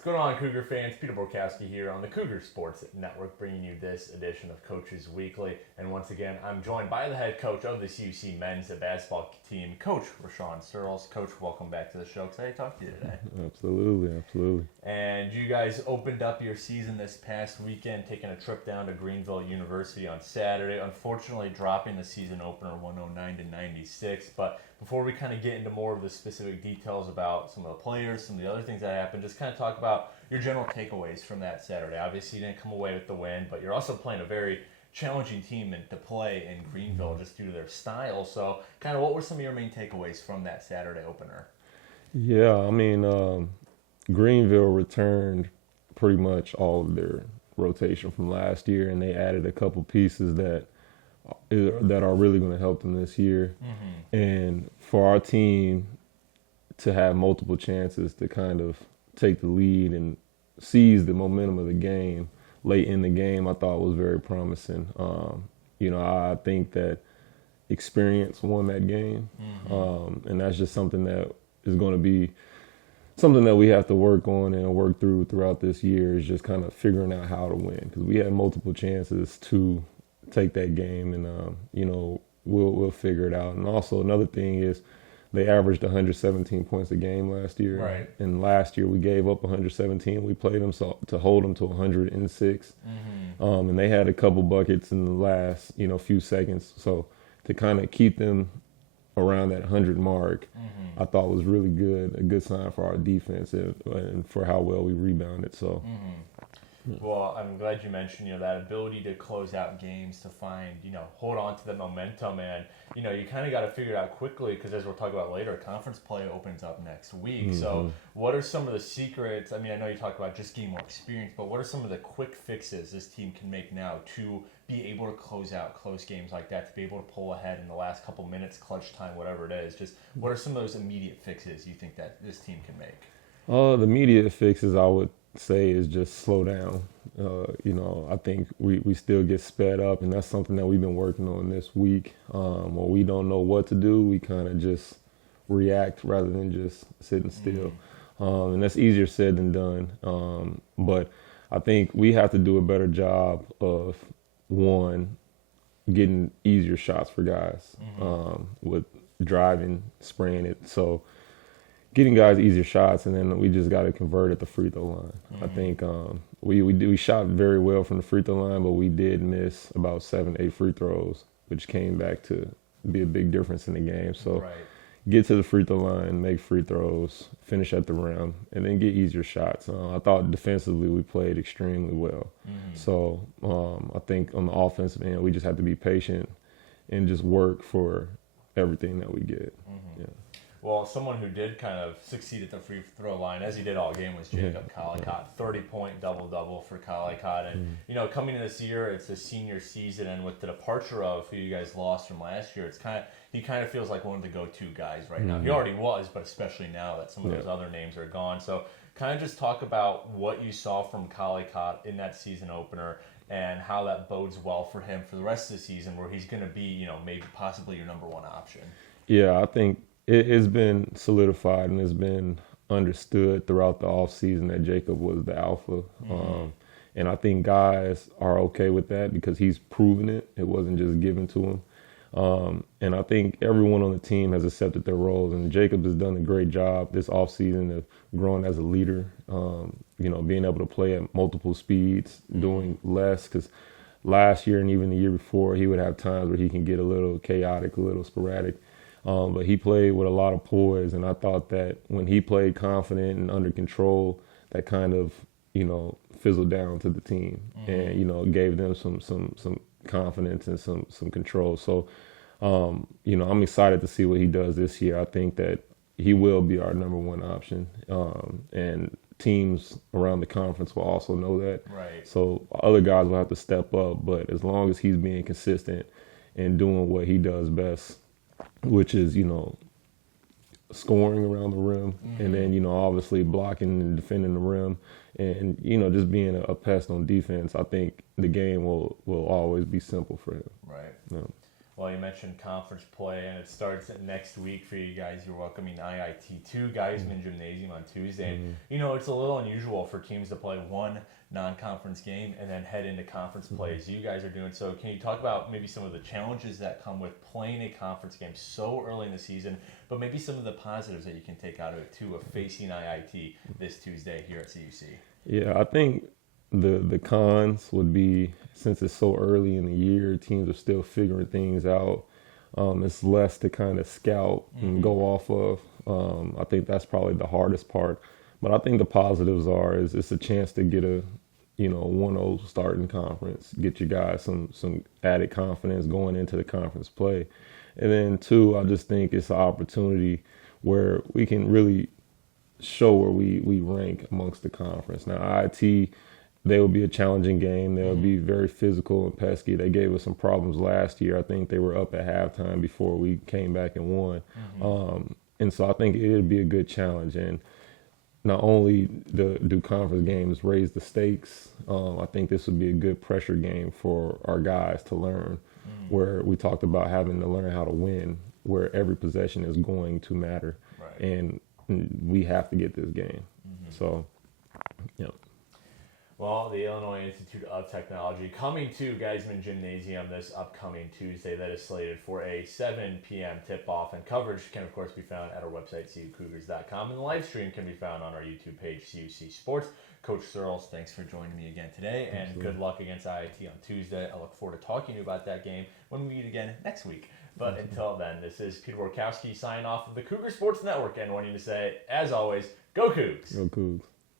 What's going on, Cougar fans? Peter Borkowski here on the Cougar Sports Network, bringing you this edition of Coaches Weekly. And once again, I'm joined by the head coach of the CUC men's basketball team, Coach Surles. Coach, welcome back to the show. Excited to talk to you today. Absolutely. And you guys opened up your season this past weekend, taking a trip down to Greenville University on Saturday. Unfortunately, dropping the season opener 109-96. But before we kind of get into more of the specific details about some of the players, some of the other things that happened, just kind of talk about your general takeaways from that Saturday. Obviously, you didn't come away with the win, but you're also playing a very challenging team to play in Greenville just due to their style. So kind of what were some of your main takeaways from that Saturday opener? Yeah, Greenville returned pretty much all of their rotation from last year, and they added a couple pieces that are really going to help them this year. Mm-hmm. And for our team to have multiple chances to kind of take the lead and seize the momentum of the game late in the game, I thought was very promising. I think that experience won that game, and that's just something that is going to be something that we have to work on and work through throughout this year, is just kind of figuring out how to win, because we had multiple chances to take that game, and we'll figure it out. And also another thing is they averaged 117 points a game last year. Right. And last year we gave up 117. We played them to hold them to 106. Mm-hmm. And they had a couple buckets in the last few seconds. So to kind of keep them around that 100 mark, I thought was really good, a good sign for our defense and for how well we rebounded. So. Well, I'm glad you mentioned, that ability to close out games, to find, hold on to the momentum, and, you kind of got to figure it out quickly, because as we'll talk about later, conference play opens up next week. Mm-hmm. So what are some of the secrets? I know you talk about just getting more experience, but what are some of the quick fixes this team can make now to be able to close out close games like that, to be able to pull ahead in the last couple minutes, clutch time, whatever it is? Just what are some of those immediate fixes you think that this team can make? The immediate fixes, I would say, is just slow down. I think we still get sped up, and that's something that we've been working on this week. When we don't know what to do, we kind of just react rather than just sitting still. And that's easier said than done. But I think we have to do a better job of, one, getting easier shots for guys, with driving, spraying it. So getting guys easier shots, and then we just got to convert at the free throw line. I think we shot very well from the free throw line, but we did miss about 7-8 free throws, which came back to be a big difference in the game. So get to the free throw line, make free throws, finish at the rim, and then get easier shots. I thought defensively we played extremely well. So I think on the offensive end, we just have to be patient and just work for everything that we get. Yeah. Well, someone who did kind of succeed at the free throw line, as he did all game, was Jacob Collicott. 30-point double-double for Collicott. And, coming into this year, it's a senior season, and with the departure of who you guys lost from last year, he kind of feels like one of the go-to guys right now. He already was, but especially now that some of those other names are gone. So kind of just talk about what you saw from Collicott in that season opener and how that bodes well for him for the rest of the season, where he's going to be, maybe possibly your number one option. Yeah, I think it's been solidified and it's been understood throughout the offseason that Jacob was the alpha. And I think guys are okay with that because he's proven it. It wasn't just given to him. And I think everyone on the team has accepted their roles. And Jacob has done a great job this offseason of growing as a leader, being able to play at multiple speeds, doing less. Because last year and even the year before, he would have times where he can get a little chaotic, a little sporadic. But he played with a lot of poise, and I thought that when he played confident and under control, that kind of, fizzled down to the team and, gave them some confidence and some control. So, I'm excited to see what he does this year. I think that he will be our number one option, and teams around the conference will also know that. Right. So other guys will have to step up, but as long as he's being consistent and doing what he does best, which is, scoring around the rim, and then, obviously blocking and defending the rim, and, just being a pest on defense, I think the game will always be simple for him. Right. Yeah. Well, you mentioned conference play, and it starts next week for you guys. You're welcoming IIT2 Geisman Gymnasium on Tuesday. And, you know, it's a little unusual for teams to play one non-conference game and then head into conference play as you guys are doing. So can you talk about maybe some of the challenges that come with playing a conference game so early in the season, but maybe some of the positives that you can take out of it too of facing IIT this Tuesday here at CUC? Yeah, I think the cons would be, since it's so early in the year, teams are still figuring things out. It's less to kind of scout and go off of. I think that's probably the hardest part. But I think the positives is it's a chance to get a 1-0 starting conference, get your guys some added confidence going into the conference play. And then two, I just think it's an opportunity where we can really show where we rank amongst the conference. Now, IIT, they will be a challenging game. They'll be very physical and pesky. They gave us some problems last year. I think they were up at halftime before we came back and won. And so I think it'll be a good challenge. And not only do conference games raise the stakes, I think this would be a good pressure game for our guys to learn, where we talked about having to learn how to win, where every possession is going to matter. Right. And we have to get this game. So, yeah. Well, the Illinois Institute of Technology coming to Geisman Gymnasium this upcoming Tuesday. That is slated for a 7 p.m. tip-off, and coverage can, of course, be found at our website, cucougars.com, and the live stream can be found on our YouTube page, CUC Sports. Coach Surles, thanks for joining me again today, and good luck against IIT on Tuesday. I look forward to talking to you about that game when we meet again next week. But until then, this is Peter Borkowski signing off of the Cougar Sports Network and wanting to say, as always, go Cougs! Go Cougs!